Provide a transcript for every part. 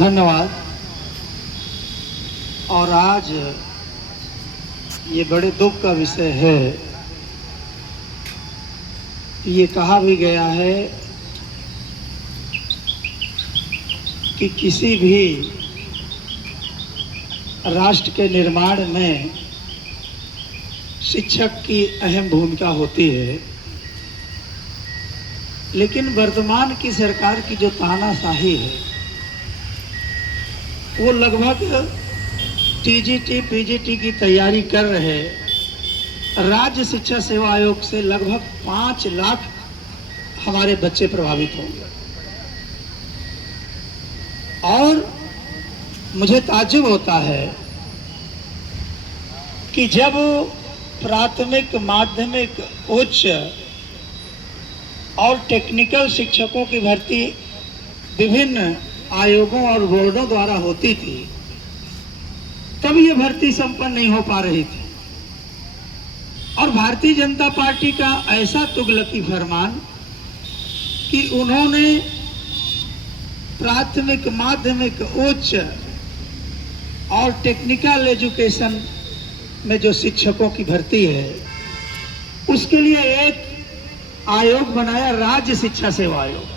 धन्यवाद। और आज ये बड़े दुख का विषय है। ये कहा भी गया है कि किसी भी राष्ट्र के निर्माण में शिक्षक की अहम भूमिका होती है, लेकिन वर्तमान की सरकार की जो तानाशाही है वो लगभग टीजीटी पीजीटी की तैयारी कर रहे राज्य शिक्षा सेवा आयोग से लगभग 5 लाख हमारे बच्चे प्रभावित होंगे। और मुझे ताज्जुब होता है कि जब प्राथमिक, माध्यमिक, उच्च और टेक्निकल शिक्षकों की भर्ती विभिन्न आयोगों और बोर्डों द्वारा होती थी, तब ये भर्ती संपन्न नहीं हो पा रही थी। और भारतीय जनता पार्टी का ऐसा तुगलकी फरमान कि उन्होंने प्राथमिक, माध्यमिक, उच्च और टेक्निकल एजुकेशन में जो शिक्षकों की भर्ती है उसके लिए एक आयोग बनाया, राज्य शिक्षा सेवा आयोग।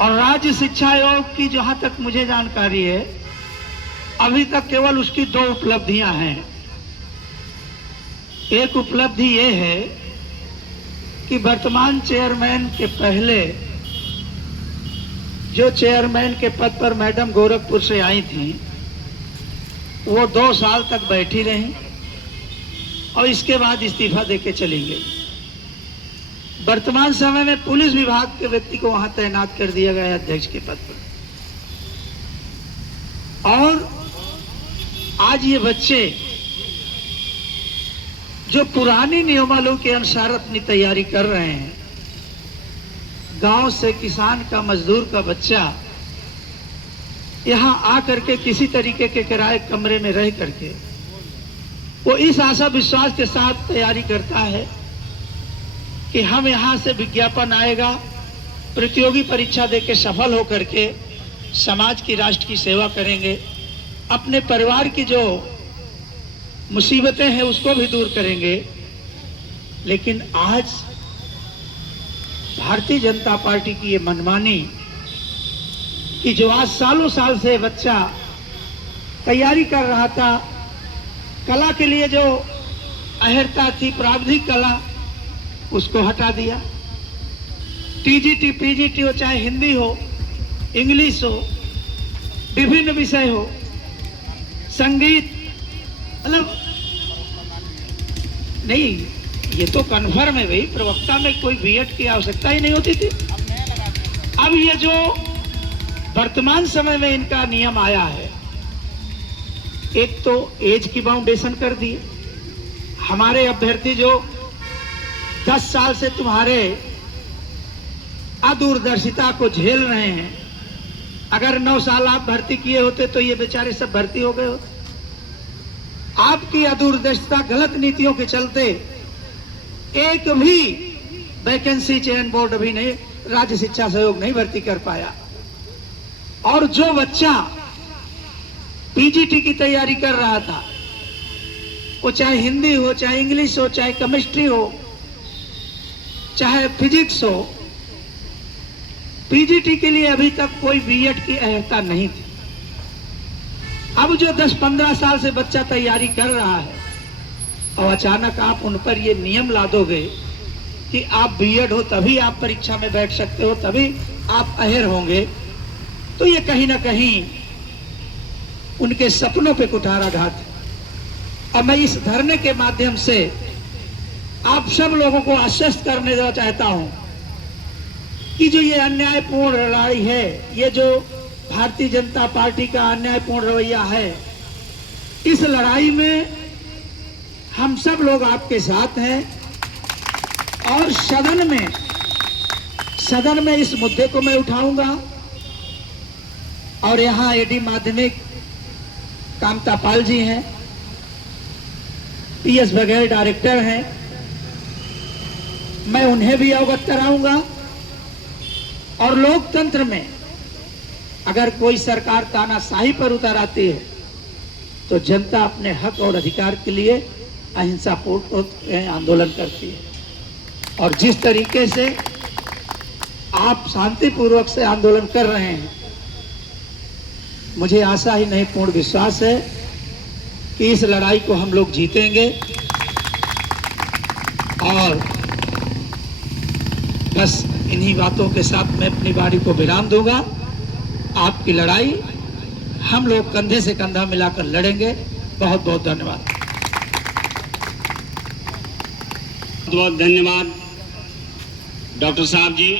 और राज्य शिक्षा आयोग की जहां तक मुझे जानकारी है, अभी तक केवल उसकी 2 उपलब्धियां हैं। एक उपलब्धि ये है कि वर्तमान चेयरमैन के पहले जो चेयरमैन के पद पर मैडम गोरखपुर से आई थी, वो 2 साल तक बैठी रहीं और इसके बाद इस्तीफा देके चली गई। वर्तमान समय में पुलिस विभाग के व्यक्ति को वहां तैनात कर दिया गया अध्यक्ष के पद पर। और आज ये बच्चे जो पुरानी नियमावली के अनुसार अपनी तैयारी कर रहे हैं, गांव से किसान का, मजदूर का बच्चा यहां आकर के किसी तरीके के किराए कमरे में रह करके वो इस आशा विश्वास के साथ तैयारी करता है कि हम यहां से विज्ञापन आएगा, प्रतियोगी परीक्षा देके सफल होकर के समाज की, राष्ट्र की सेवा करेंगे, अपने परिवार की जो मुसीबतें हैं उसको भी दूर करेंगे। लेकिन आज भारतीय जनता पार्टी की ये मनमानी कि जो आज सालों साल से बच्चा तैयारी कर रहा था, कला के लिए जो अहर्ता थी, प्राविधिक कला, उसको हटा दिया। टीजीटी पीजीटी हो, चाहे हिंदी हो, इंग्लिश हो, विभिन्न विषय हो, संगीत, मतलब नहीं, ये तो कन्फर्म है भाई, प्रवक्ता में कोई बीएड की आवश्यकता ही नहीं होती थी। अब ये जो वर्तमान समय में इनका नियम आया है, एक तो एज की बाउंडेशन कर दी। हमारे अभ्यर्थी जो 10 साल से तुम्हारे अदूरदर्शिता को झेल रहे हैं, अगर 9 साल आप भर्ती किए होते तो ये बेचारे सब भर्ती हो गए होते। आपकी अदूरदर्शिता, गलत नीतियों के चलते एक भी वैकेंसी चयन बोर्ड अभी नहीं, राज्य शिक्षा सहयोग नहीं भर्ती कर पाया। और जो बच्चा पीजीटी की तैयारी कर रहा था, वो चाहे हिंदी हो, चाहे इंग्लिश हो, चाहे केमिस्ट्री हो, चाहे फिजिक्स हो, पीजीटी के लिए अभी तक कोई बीएड की अहर्ता नहीं थी। अब जो 10-15 साल से बच्चा तैयारी कर रहा है और अचानक आप उन पर ये नियम ला दोगे कि आप बीएड हो तभी आप परीक्षा में बैठ सकते हो, तभी आप अहर होंगे, तो ये कहीं ना कहीं उनके सपनों पे कुठाराघात है। और मैं इस धरने के माध्यम से आप सब लोगों को आश्वस्त करने देना चाहता हूं कि जो ये अन्यायपूर्ण लड़ाई है, ये जो भारतीय जनता पार्टी का अन्यायपूर्ण रवैया है, इस लड़ाई में हम सब लोग आपके साथ हैं। और सदन में इस मुद्दे को मैं उठाऊंगा। और यहाँ एडी माध्यमिक कामता पाल जी हैं, पीएस बघेल डायरेक्टर हैं, मैं उन्हें भी अवगत कराऊंगा। और लोकतंत्र में अगर कोई सरकार तानाशाही पर उतर आती है तो जनता अपने हक और अधिकार के लिए अहिंसा पूर्ण आंदोलन करती है। और जिस तरीके से आप शांतिपूर्वक से आंदोलन कर रहे हैं, मुझे आशा ही नहीं पूर्ण विश्वास है कि इस लड़ाई को हम लोग जीतेंगे। और बस इन्हीं बातों के साथ मैं अपनी वाणी को विराम दूंगा। आपकी लड़ाई हम लोग कंधे से कंधा मिलाकर लड़ेंगे। बहुत बहुत धन्यवाद। बहुत धन्यवाद डॉक्टर साहब जी।